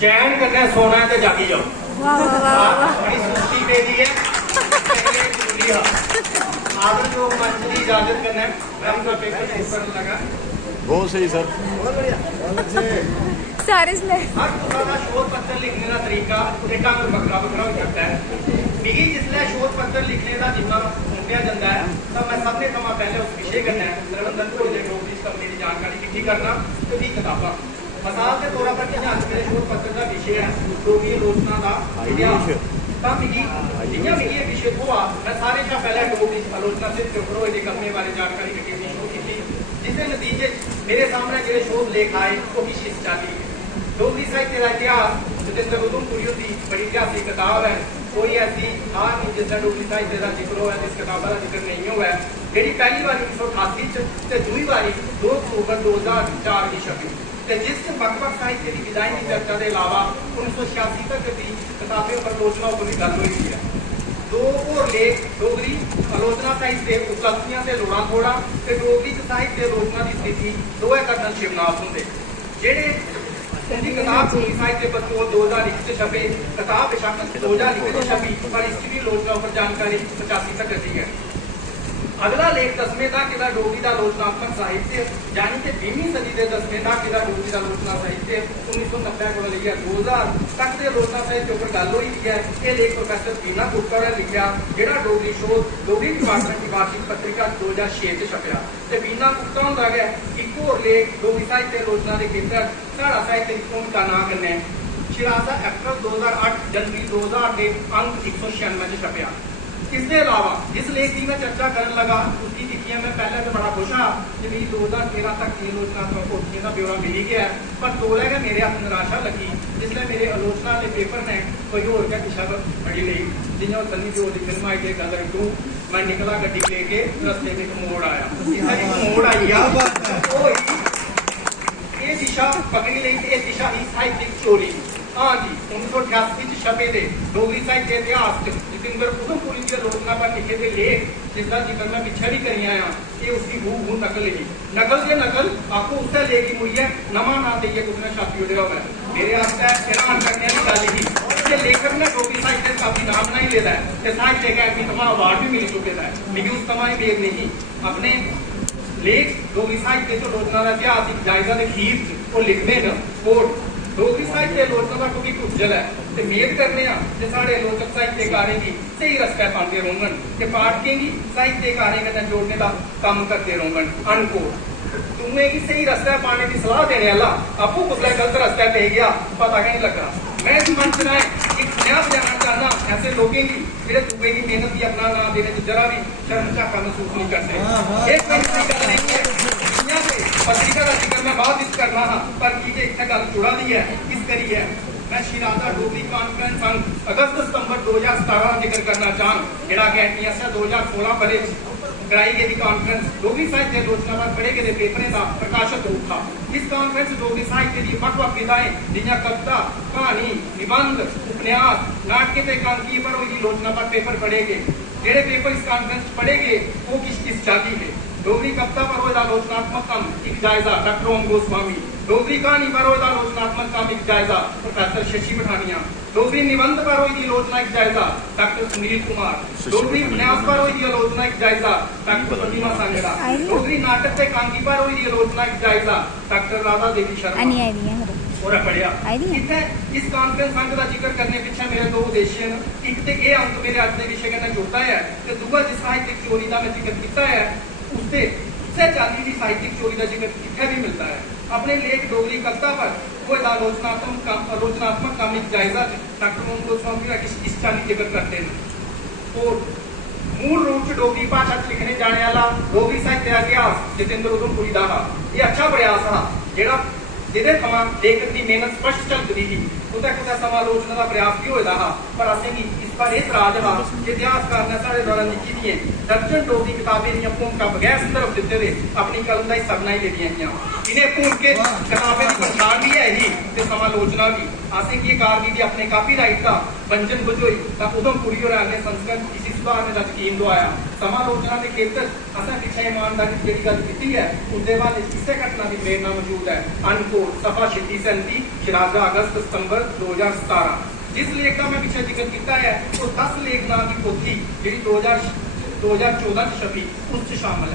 चैन करना सोना है तो जागी जाओ। बड़ी सुस्ती पे दी है आदत जो मंच की इजाजत करना है। मैं अपना पेपर ऊपर लगा बहुत सही सर, सारे हर तरह का शोध पत्र लिखने का तरीका एक बखरा बखरा हो जाता है। मिगी जिसले शोध पत्र लिखने का जितना सौंपिया जाता है तब मैं सबने समा पहले उस विषय करना है प्रबंधन प्रोजेक्ट डोगरी कंपनी की जानकारी इकट्ठी करना तो भी किताबा मसाल के तौर पर मेरे शोध पत्र का विषय है डोगरी आलोचना का इतिहास। तब मिगी जियां मिगी विषय हुआ मैं सारे का पहले डोगरी आलोचना से पेपर करने बारे जानकारी इकट्ठी शुरू की थी, जिसके नतीजे मेरे सामने जो शोध लेख आए वो किस चीज चाली डोगरी साहित्य का इतिहास जिसमें उधमपुरी की बड़ी इतिहासिक किताब है। कोई ऐसी था नहीं जिसमें डोगरी साहित्य का जिक्र हो जिस किताब का जिक्र नहीं हुआ है। जी पहली बार 1988 दूसरी बारी 2 अक्टूबर 2004 की छपी जिस वक्-वक् साहित्य की विधाई की चर्चा के अलावा 1986 तक की किताबों पर आलोचना पर भी गल हुई है। 2 और लेख डोगरी आलोचना साहित्य उपलब्धियां से लोड़ा थोड़ा ते डोगरी साहित्य आलोचना की स्थिति दोए कर्नल शिवनाथ होंगे जेडे उनकी किताब साहित्य पत्र 2001 छपे किताब बेशक 2001 छपी पर इसकी भी आलोचना पर जानकारी 85 तक दी है। अगला लेख 10वें तक का डोगरी का आलोचनात्मक साहित्य यानी कि 20वीं सदी के 10वें तक का डोगरी का आलोचना साहित्य 1990 को लिखा 2000 तक के आलोचना साहित्य पर गल हुई है। यह लेख प्रोफैसर बीना गुप्ता ने लिखा जोड़ा डोगरी शोध डोगरी डिपार्टमेंट की वार्षिक पत्रिका 2006 छपया। बीना गुप्ता होंदा है एक और लेख डोगरी साहित्य आलोचना के खेतर साड़ा साहित्य भूमिका ना करने शिराजा अप्रैल 2008 जनवरी 2000 के अंक 196 छपया। इसके अलावा जिस लेख की मैं चर्चा करने लगा उसकी तिथियां मैं पहले तो बड़ा खुश हाँ कि 2013 तक की आलोचनात्मक पोथियों का ब्यौरा मिल गया है, पर तोड़ा है मेरे हाथ निराशा लगी जिसने मेरे आलोचना के पेपर ने कोई और क्या दिशा बड़ी नहीं जिन्हें सन्नी देओल की फिल्म आई थी गदर 2 मैं निकला गड्डी लेके रस्ते में एक मोड़ आया मोड़ आई ये दिशा पकड़ी ली थी। दिशा ही साहित्यिक चोरी हाँ जी 1988 छपे थे डोगरी साहित्य इतिहास जितेंद्र उधमपुरी की आलोचना पर लिखे थे लेख जिसका जिक्र मैं पिछले भी करी आया ये उसकी हूबहू नकल ही नकल से नकल आपको उससे लेगी मुड़ी है नमा ना देइए उसने छापी हो है मेरे आस्ते हैरान करने की गल ही लेखक ने डोगरी साहित्य काफी नाम नहीं लेता है साहित्य अकादमी तमा अवार्ड भी मिल चुके हैं लेकिन उस समय बेग नहीं अपने लेख डोगरी साहित्य आलोचना का इतिहास एक जायजा के खीर और लिखते हैं कोट डोगरी साहित्य आलोचना का क्योंकि उज्जल है तो मेद करने कि साढ़े आलोचक साहित्यकारें की सही रस्ता पाते रोंगन कि पाठकें की साहित्यकारें कन्नै जोड़ने का काम करते रोंगन अनकोट तुम्हें की सही रास्ता पाने की सलाह देने वाला आपको कुछ गलत रास्ता पे गया पता नहीं लगा। मैं इस मंच में एक नया जानना चाहना ऐसे लोगों की जो दुबे की मेहनत की अपना नाम देने जरा भी शर्मशाका महसूस नहीं करते। एक गल नहीं है पत्रिका का जिक्र मैं बहुत इस करना पर कीजिए इतने गल जुड़ा दी है किस करी है मैं शिराजा डोगरी कॉन्फ्रेंस अंक अगस्त सितंबर 2017 जिक्र करना चाहूँ जरा कि 2016 बड़े कराई गई कॉन्फ्रेंस डोगरी साहित्य आलोचना पर पढ़े गए पेपरें का प्रकाशित रूप था। इस कॉन्फ्रेंस डोगरी साहित्य की वक्-वक् विधाएं जिन्हें कविता कहानी निबंध उपन्यास नाटक के एकांकी पर हुई आलोचना पर पेपर पढ़े गए जेडे पेपर इस कॉन्फ्रेंस पढ़े गए वो किस जाति है डोगरी कविता पर हुए आलोचनात्मक काम एक जायजा डॉक्टर ओम गोस्वामी डोगरी कहानी पर हुए आलोचनात्मक काम एक जायजा प्रोफेसर शशि पठानिया डोगरी निबंध पर हुई आलोचना एक जायजा डॉक्टर सुनील कुमार डोगरी उपन्यास पर हुई आलोचना एक जायजा डॉक्टर प्रतिमा सांगड़ा डोगरी नाटक के एकांकी पर हुई आलोचना एक जायजा डॉक्टर राधा देवी शर्मा और पढ़िया इस कॉन्फ्रेंस अंक का जिक्र करने पीछे मेरे 2 उद्देश्य हैं। एक तो यह अंक मेरे आज के विषय के जोड़ता है तो दूसरा जिस साहित्यिक चोरी का मैं जिक्र किया है उससे चाली की साहित्यिक चोरी का जिक्र कितना भी मिलता है। अपने लेख डोगरी कविता पर वो आलोचनात्मक काम एक जायजा डॉक्टर ओम गोस्वामी का इस चाली जिक्र करते हैं और मूल रूप से डोगरी भाषा लिखने जाने वाला डोगरी साहित्य प्रयास जतिंद्र उधमपुरी का हा, ये अच्छा प्रयास हा जेड़ा जिहदे थमां लेखक की मेहनत स्पष्ट झलकदी ही। कुतै कुतै समालोचना का प्रयास भी होया हा, पर असेंगी इस पर यह इतराज हा कि इतिहासकार ने साढ़े द्वारा लिखी दियां दर्जन डो दी किताबें दियां भूमिका बगैर संदर्भ दित्ते दे अपनी कलम का हिस्सा बनाई लेदियां हियां। इन्हें भूमिके किताबें की पछाण भी है ही ते समालोचना भी। असेंगी ये कारगिर्दी अपने कापीराइट का बंजन बुझोई तां उधमपुरी होर ने संस्करण इसी सुधारने का यकीन दवाया। समालोचना के खेतर असें पिछले ईमानदारी की गल की है, उसके बाद इसे घटना की प्रेरणा मौजूद है। अनकोट सफा 3637 शिराजा अगस्त सितंबर 2017। जिस लेख का मैं पिछले जिक्र किया है वो 10 लेख नाम की पोथी जी 2014 छपी उस शामिल है।